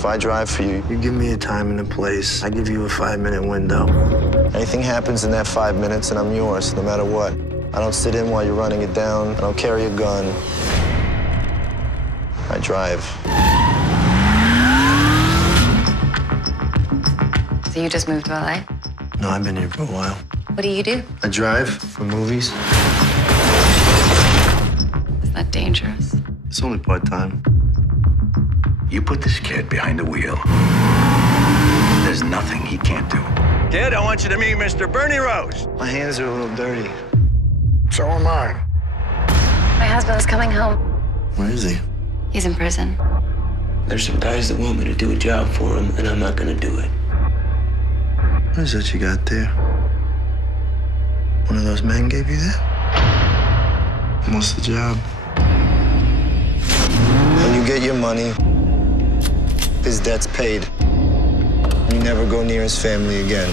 If I drive for you, you give me a time and a place. I give you a 5-minute window. Anything happens in that 5 minutes, and I'm yours, no matter what. I don't sit in while you're running it down. I don't carry a gun. I drive. So you just moved to LA? No, I've been here for a while. What do you do? I drive for movies. Isn't that dangerous? It's only part-time. You put this kid behind the wheel. There's nothing he can't do. Kid, I want you to meet Mr. Bernie Rose. My hands are a little dirty. So am I. My husband's coming home. Where is he? He's in prison. There's some guys that want me to do a job for them, and I'm not gonna do it. What is that you got there? One of those men gave you that? What's the job? When you get your money, his debt's paid. You never go near his family again.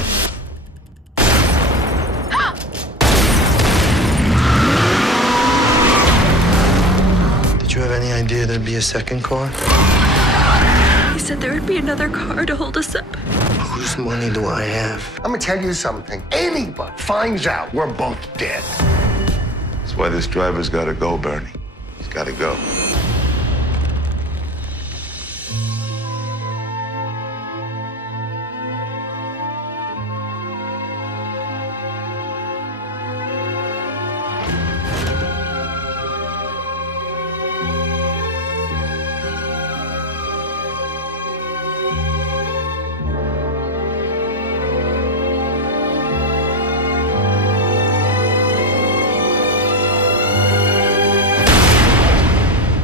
Did you have any idea there'd be a second car? He said there would be another car to hold us up. Whose money do I have? I'm gonna tell you something. Anybody finds out we're both dead. That's why this driver's gotta go, Bernie. He's gotta go.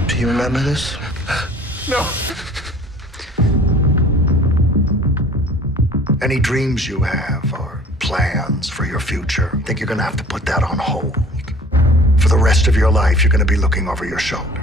Do you remember this? No. Any dreams you have or plans for your future, I think you're gonna have to put that on hold. For the rest of your life, you're gonna be looking over your shoulder.